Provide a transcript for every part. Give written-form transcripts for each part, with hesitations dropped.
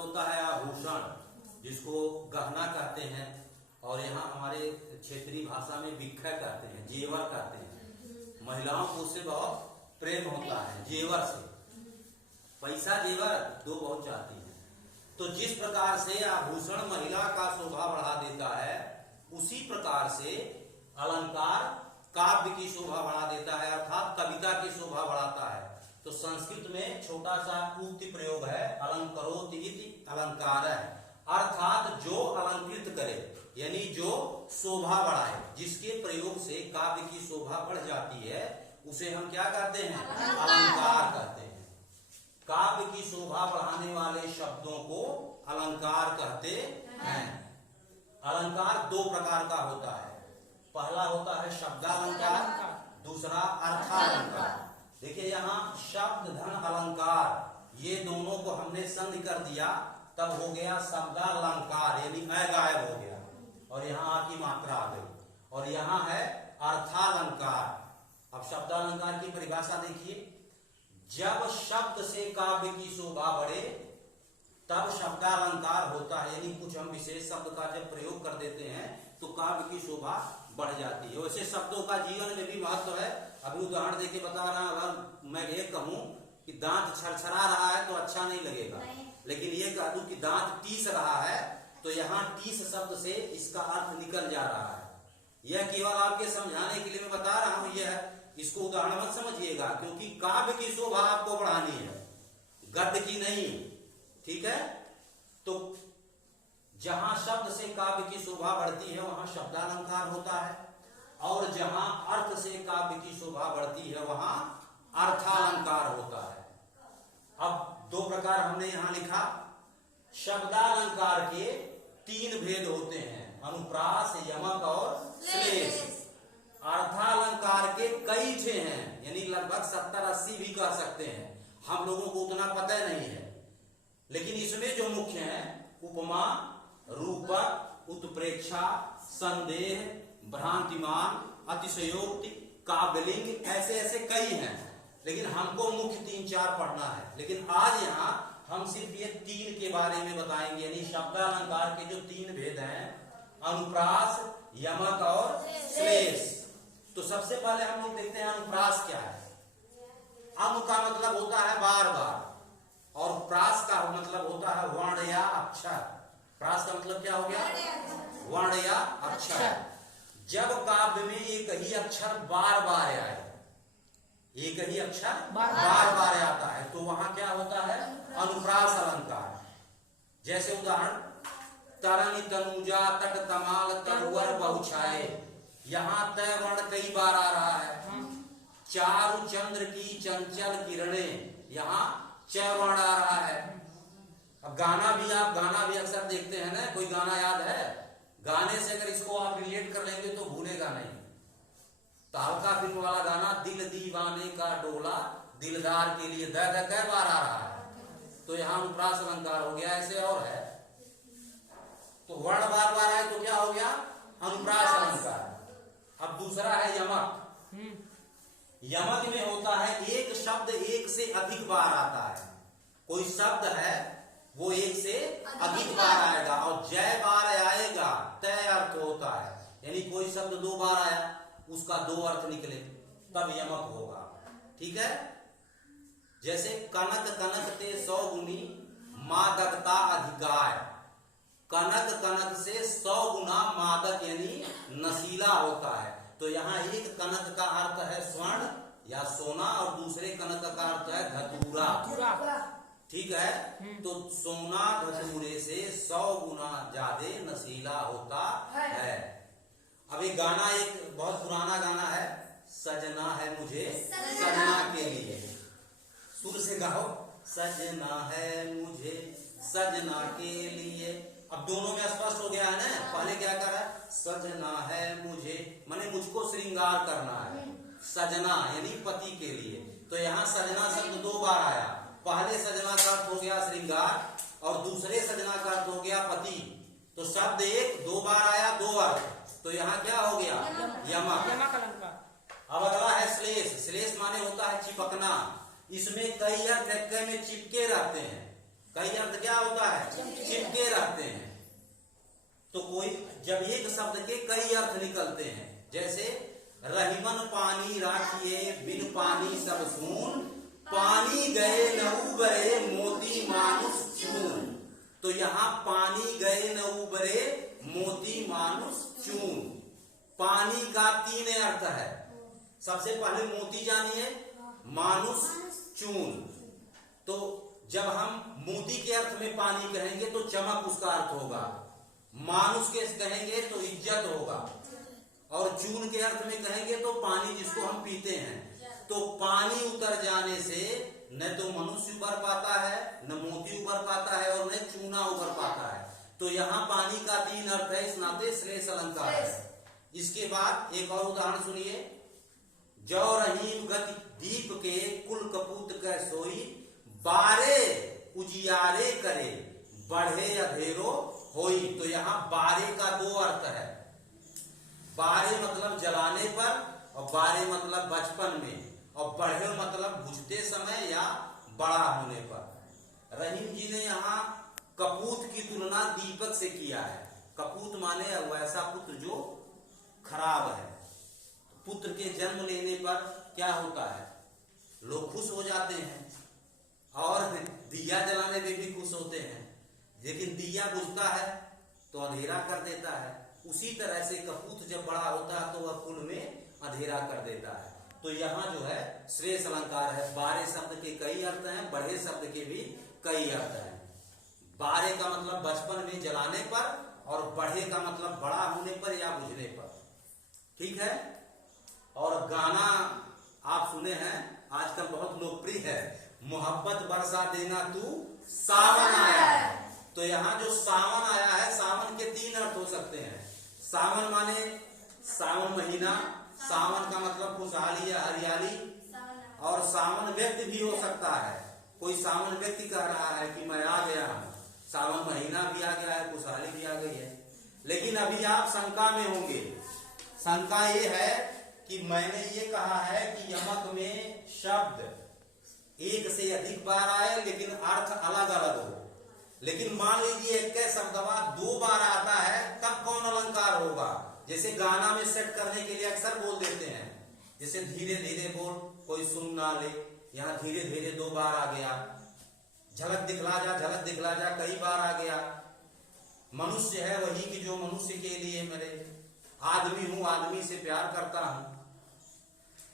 होता है आभूषण, जिसको गहना कहते हैं, और यहाँ हमारे क्षेत्रीय भाषा में बिक्खा कहते हैं, जेवर कहते हैं। महिलाओं को उससे बहुत प्रेम होता है, जेवर से। पैसा जेवर दो बहुत चाहती है। तो जिस प्रकार से आभूषण महिला का शोभा बढ़ा देता है, उसी प्रकार से अलंकार काव्य की शोभा बढ़ा देता है, अर्थात कविता की शोभा बढ़ाता है। तो संस्कृत में छोटा सा उक्ति प्रयोग है, अलंकरोति इति अलंकारः, अर्थात जो अलंकृत करे, यानी जो शोभा बढ़ाए, जिसके प्रयोग से काव्य की शोभा बढ़ जाती है, उसे हम क्या कहते हैं? अलंकार कहते हैं। काव्य की शोभा बढ़ाने वाले शब्दों को अलंकार कहते हैं। अलंकार दो प्रकार का होता है। पहला होता है शब्दालंकार, दूसरा अर्थालंकार। देखिए यहाँ शब्द धन अलंकार, ये दोनों को हमने संधि कर दिया, तब हो गया शब्दालंकार, यानी अ गायब हो गया और यहाँ आ की मात्रा आ गई, और यहाँ है अर्थालंकार। अब शब्दालंकार की परिभाषा देखिए, जब शब्द से काव्य की शोभा बढ़े तब शब्दालंकार होता है, यानी कुछ हम विशेष शब्द का जब प्रयोग कर देते हैं तो काव्य की शोभा बढ़ जाती है। वैसे शब्दों का जीवन में भी महत्व है। अभी उदाहरण देके बता रहा हूं, अगर मैं ये कहूं कि दांत छरछरा रहा है तो अच्छा नहीं लगेगा, लेकिन ये कह दूं कि दांत टीस रहा है, तो यहाँ टीस शब्द से इसका अर्थ निकल जा रहा है। यह केवल आपके समझाने के लिए मैं बता रहा हूं, यह इसको उदाहरण मत समझिएगा, क्योंकि काव्य की शोभा आपको बढ़ानी है, गद्य की नहीं। ठीक है, तो जहां शब्द से काव्य की शोभा बढ़ती है वहां शब्दालंकार होता है, और जहां अर्थ से काव्य की शोभा बढ़ती है वहां अर्थालंकार होता है। अब दो प्रकार हमने यहां लिखा। शब्दालंकार के तीन भेद होते हैं, अनुप्रास, यमक और श्लेष। अर्थालंकार के कई छे हैं, यानी लगभग 70-80 भी कह सकते हैं। हम लोगों को उतना पता नहीं है, लेकिन इसमें जो मुख्य हैं, उपमा, रूपक, उत्प्रेक्षा, संदेह, भ्रांतिमान, अतिशयोक्ति, काव्यलिंग, ऐसे ऐसे कई हैं, लेकिन हमको मुख्य 3-4 पढ़ना है। लेकिन आज यहाँ हम सिर्फ ये 3 के बारे में बताएंगे, यानी शब्दालंकार के जो 3 भेद हैं, अनुप्रास, यमक और श्लेष। तो सबसे पहले हम लोग देखते हैं अनुप्रास क्या है। अनु का मतलब होता है बार बार, और प्रास का मतलब होता है वर्ण या अक्षर। प्रास का मतलब क्या हो गया? वर्ण या अक्षर। जब काव्य में एक ही अक्षर बार बार आए, एक ही अक्षर बार बार आता है, तो वहां क्या होता है? अनुप्रास अलंकार। जैसे उदाहरण, तरन तनुजा तट तमाल तरुवर बहुछाए, यहाँ तय वर्ण कई बार आ रहा है। चारु चंद्र की चंचल किरणें, यहाँ च वर्ण आ रहा है। अब गाना भी अक्सर देखते हैं ना, कोई गाना याद है? गाने से अगर इसको आप रिलेट कर लेंगे तो भूलेगा नहीं। तारका फिल्म वाला गाना, दिल दीवाने का डोला दिलदार के लिए द कई बार आ रहा है, तो यहाँ अनुप्रास अलंकार हो गया। ऐसे और है, तो वर्ण बार बार आए तो क्या हो गया? अनुप्रास अलंकार। अब दूसरा है यमक। यमक में होता है एक शब्द एक से अधिक बार आता है। कोई शब्द है वो एक से अधिक बार आएगा, और जय बार आएगा तय अर्थ होता है, यानी कोई शब्द 2 बार आया, उसका 2 अर्थ निकले, तब यमक होगा। ठीक है, जैसे कनक कनक ते 100 गुनी मादकता अधिकार। कनक कनक से 100 गुना मादक यानी नशीला होता है। तो यहाँ एक कनक का अर्थ है स्वर्ण या सोना, और दूसरे कनक का अर्थ है धतूरा। ठीक है, तो सोना धतूरे से 100 गुना ज्यादा नशीला होता है। अब एक गाना, एक बहुत पुराना गाना है, सजना है मुझे सजना के लिए। सुर से गाओ, सजना है मुझे सजना के लिए। अब दोनों में स्पष्ट हो गया है ना। पहले क्या कर रहा है? सजना है मुझे, माने मुझको श्रृंगार करना है। सजना यानी पति के लिए। तो यहाँ सजना शब्द 2 बार आया। पहले सजना का अर्थ हो गया श्रृंगार, और दूसरे सजना का अर्थ हो गया पति। तो शब्द 1 2 बार आया, 2 अर्थ। तो यहाँ क्या हो गया? यमक। अब अगला है श्लेष। श्लेष माने होता है चिपकना। इसमें कई अर्थ में चिपके रहते हैं। कई अर्थ क्या होता है, चिपके रहते हैं। तो कोई जब एक शब्द के कई अर्थ निकलते हैं, जैसे रहीमन पानी राखिए बिन पानी सब सून, पानी गए न उबरे मोती मानुष चून। तो यहाँ पानी गए न उबरे मोती मानुष चून, पानी का 3 अर्थ है। सबसे पहले मोती जानिए, मानुष चून। तो जब हम मोती के अर्थ में पानी कहेंगे तो चमक उसका अर्थ होगा, मानुष के कहेंगे तो इज्जत होगा, और चून के अर्थ में कहेंगे तो पानी जिसको हम पीते हैं। तो पानी उतर जाने से न तो मनुष्य उबर पाता है, न मोती उबर पाता है, और न चूना उबर पाता है। तो यहाँ पानी का 3 अर्थ है, इस नाते श्रेष्ठ अलंकार है। इसके बाद एक और उदाहरण सुनिए, जौ रहीम गति दीप के कुल कपूत कै सोई, बारे उजियारे करे बढ़े अधेरो होई। तो यहाँ बारे का 2 अर्थ है, बारे मतलब जलाने पर, और बारे मतलब बचपन में, और बढ़े मतलब बुझते समय या बड़ा होने पर। रहीम जी ने यहाँ कपूत की तुलना दीपक से किया है। कपूत माने वैसा पुत्र जो खराब है। पुत्र के जन्म लेने पर क्या होता है, लोग खुश हो जाते हैं, और दिया जलाने में भी खुश होते हैं, लेकिन दिया बुझता है तो अंधेरा कर देता है। उसी तरह से कपूत जब बड़ा होता है तो वह कुल में अंधेरा कर देता है। तो यहाँ जो है श्रेष्ठ अलंकार है। बारे शब्द के कई अर्थ हैं, बढ़े शब्द के भी कई अर्थ हैं। बारे का मतलब बचपन में जलाने पर, और बढ़े का मतलब बड़ा होने पर या बुझने पर। ठीक है। और गाना आप सुने हैं, आजकल बहुत लोकप्रिय है, मोहब्बत बरसा देना तू सावन आया है। तो यहाँ जो सावन आया है, सावन के 3 अर्थ हो सकते हैं। सावन माने सावन महीना, सावन का मतलब खुशहाली या हरियाली, और सावन व्यक्ति भी हो सकता है। कोई सावन व्यक्ति कह रहा है कि मैं आ गया हूं, सावन महीना भी आ गया है, खुशहाली भी आ गई है। लेकिन अभी आप शंका में होंगे। शंका ये है कि मैंने ये कहा है कि यमक में शब्द एक से अधिक बार आए लेकिन अर्थ अलग अलग हो। लेकिन मान लीजिए एक शब्द 2 बार आता है, तब कौन अलंकार होगा? जैसे गाना में सेट करने के लिए अक्सर बोल देते हैं, जैसे धीरे धीरे बोल कोई सुन ना ले, यहाँ धीरे धीरे 2 बार आ गया। झलक दिखला जा कई बार आ गया। मनुष्य है वही कि जो मनुष्य के लिए मेरे आदमी हूं, आदमी से प्यार करता हूं।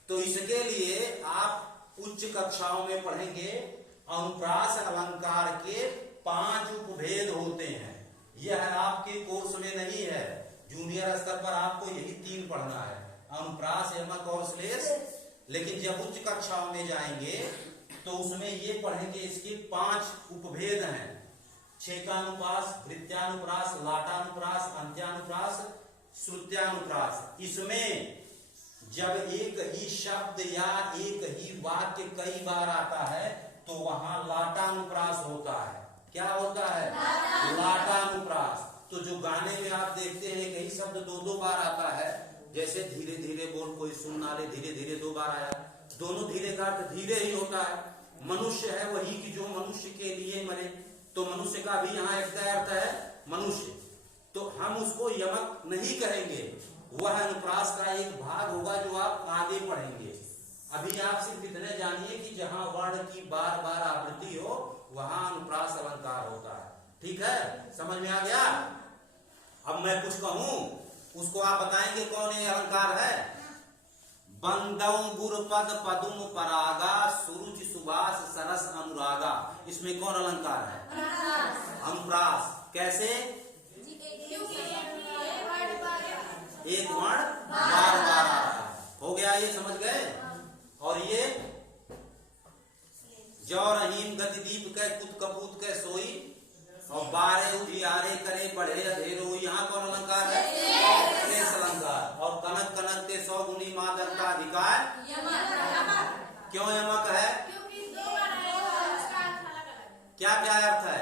तो इसके लिए आप उच्च कक्षाओं में पढ़ेंगे, अनुप्रास अलंकार के 5 उपभेद होते हैं। यह आपके कोर्स में नहीं है, जूनियर स्तर पर आपको यही 3 पढ़ना है, अनुप्रास, यमक और श्लेष। लेकिन जब उच्च कक्षाओं में जाएंगे तो उसमें ये पढ़ेंगे, इसके 5 उपभेद हैं। छेकानुप्रास, वृत्यानुप्रास, लाटानुप्रास, अंत्यानुप्रास, श्रुत्यानुप्रास। इसमें जब एक ही शब्द या एक ही वाक्य कई बार आता है तो वहां लाटानुप्रास होता है। क्या होता है? लाटानुप्रास। तो जो गाने में आप देखते हैं कई शब्द 2 बार आता है, जैसे धीरे धीरे बोल कोई सुन ना ले, धीरे धीरे 2 बार आया, दोनों धीरे का अर्थ धीरे ही होता है। मनुष्य है वही कि जो मनुष्य के लिए मरे, तो मनुष्य का भी यहाँ एक अर्थ है मनुष्य। तो हम उसको यमक नहीं कहेंगे, वह अनुप्रास का एक भाग होगा जो आप आगे पढ़ेंगे। अभी आप सिर्फ इतने जानिए कि जहां वर्ण की बार बार आवृत्ति हो वहां अनुप्रास अलंकार होता है। ठीक है, समझ में आ गया? अब मैं कुछ कहूं, उसको आप बताएंगे कौन ये अलंकार है। बंदौ गुरपद पदुम परागा, सुरुचि सुबास सरस अनुरागा। इसमें कौन अलंकार है? अनुप्रास। कैसे? एक वर्ण बार बार आता है। हो गया, ये समझ गए? और ये जौ रहीम गति दीप के कुत कपूत के सोई, और बारे उजियारे करे बढ़े अधेरो। यहाँ कौन अलंकार है? श्लेष अलंकार। और कनक कनक के 100 गुनी मादक का अधिकार। क्यों यमक है? क्या क्या अर्थ है?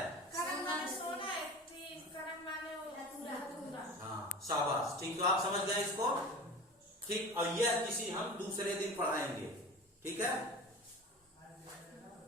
हाँ, शाबाश, ठीक। तो आप समझ गए इसको? ठीक। और यह किसी हम दूसरे दिन पढ़ाएंगे। ठीक है।